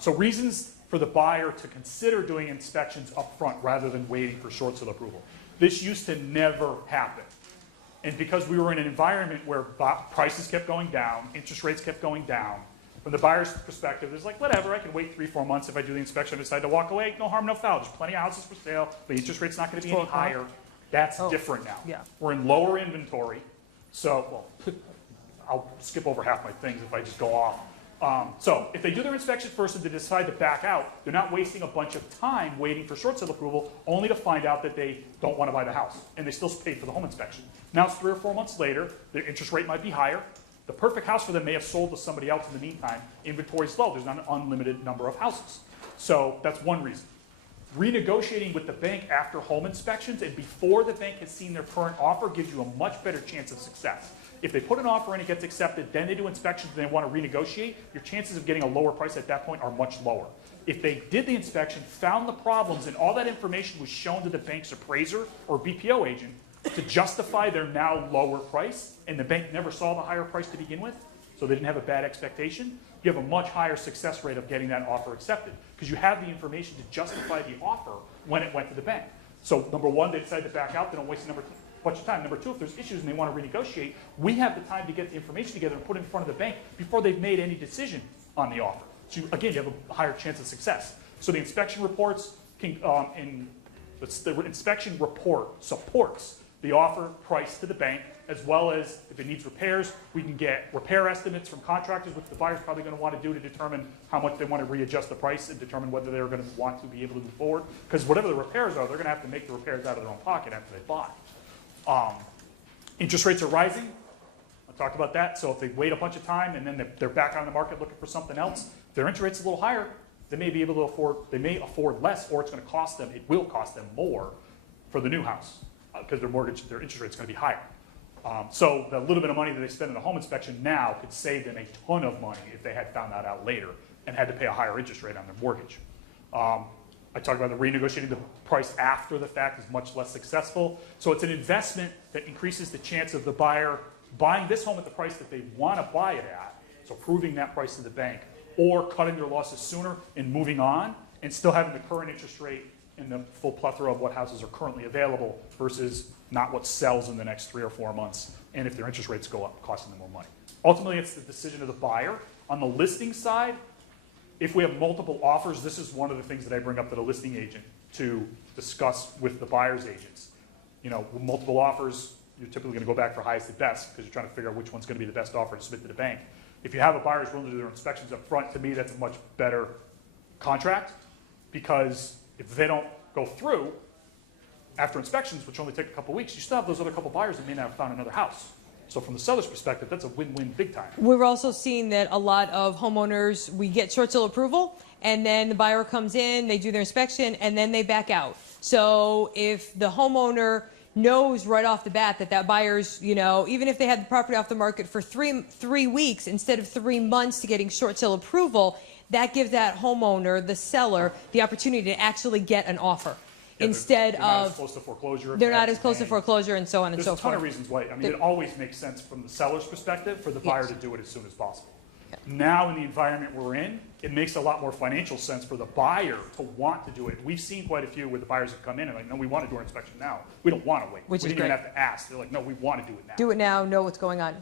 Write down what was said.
So reasons for the buyer to consider doing inspections up front rather than waiting for short sale approval. This used to never happen. And because we were in an environment where prices kept going down, interest rates kept going down, from the buyer's perspective, it's like, whatever, I can wait 3-4 months if I do the inspection and decide to walk away. No harm, no foul. There's plenty of houses for sale. The interest rate's not going to be any higher. That's different now. Yeah. We're in lower inventory. So, well, I'll skip over half my things if I just go off. So if they do their inspection first and they decide to back out, they're not wasting a bunch of time waiting for short sale approval only to find out that they don't want to buy the house and they still paid for the home inspection. Now it's 3 or 4 months later, their interest rate might be higher. The perfect house for them may have sold to somebody else in the meantime. Inventory's low. There's not an unlimited number of houses. So that's one reason. Renegotiating with the bank after home inspections and before the bank has seen their current offer gives you a much better chance of success. If they put an offer in, it gets accepted, then they do inspections and they want to renegotiate, your chances of getting a lower price at that point are much lower. If they did the inspection, found the problems, and all that information was shown to the bank's appraiser or BPO agent to justify their now lower price, and the bank never saw the higher price to begin with, so they didn't have a bad expectation, you have a much higher success rate of getting that offer accepted because you have the information to justify the offer when it went to the bank. So number one, they decide to back out, they don't waste bunch of time. Number two, if there's issues and they want to renegotiate, we have the time to get the information together and put it in front of the bank before they've made any decision on the offer. So again, you have a higher chance of success. So the inspection reports can, the inspection report supports the offer price to the bank, as well as if it needs repairs, we can get repair estimates from contractors, which the buyer's probably going to want to do to determine how much they want to readjust the price and determine whether they're going to want to be able to move forward. Because whatever the repairs are, they're going to have to make the repairs out of their own pocket after they buy. Interest rates are rising. I talked about that. So if they wait a bunch of time and then they're back on the market looking for something else, if their interest rate's a little higher, they may be able to afford, they may afford less, or it's going to cost them, it will cost them more for the new house because their interest rate's going to be higher. So the little bit of money that they spend in a home inspection now could save them a ton of money if they had found that out later and had to pay a higher interest rate on their mortgage. I talked about the renegotiating the price after the fact is much less successful. So it's an investment that increases the chance of the buyer buying this home at the price that they want to buy it at, so proving that price to the bank, or cutting their losses sooner and moving on and still having the current interest rate and the full plethora of what houses are currently available versus not what sells in the next 3 or 4 months, and if their interest rates go up, costing them more money. Ultimately, it's the decision of the buyer. On the listing side, if we have multiple offers, this is one of the things that I bring up to the listing agent to discuss with the buyer's agents. You know, with multiple offers, you're typically going to go back for highest and best because you're trying to figure out which one's going to be the best offer to submit to the bank. If you have a buyer who's willing to do their inspections up front, to me, that's a much better contract because if they don't go through after inspections, which only take a couple weeks, you still have those other couple buyers that may not have found another house. So from the seller's perspective, that's a win-win big time. We're also seeing that a lot of homeowners, we get short sale approval, and then the buyer comes in, they do their inspection, and then they back out. So if the homeowner knows right off the bat that that buyer's, you know, even if they had the property off the market for three weeks instead of 3 months to getting short sale approval, that gives that homeowner, the seller, the opportunity to actually get an offer. Yeah, instead they're not of as close to foreclosure. They're not as close to foreclosure and so on and so forth. There's a ton of reasons why. I mean, it always makes sense from the seller's perspective for the buyer to do it as soon as possible. Yeah. Now in the environment we're in, it makes a lot more financial sense for the buyer to want to do it. We've seen quite a few where the buyers have come in and like, no, we want to do our inspection now. We don't want to wait. Which we is didn't even great. have to ask. They're like, no, we want to do it now. Do it now, know what's going on.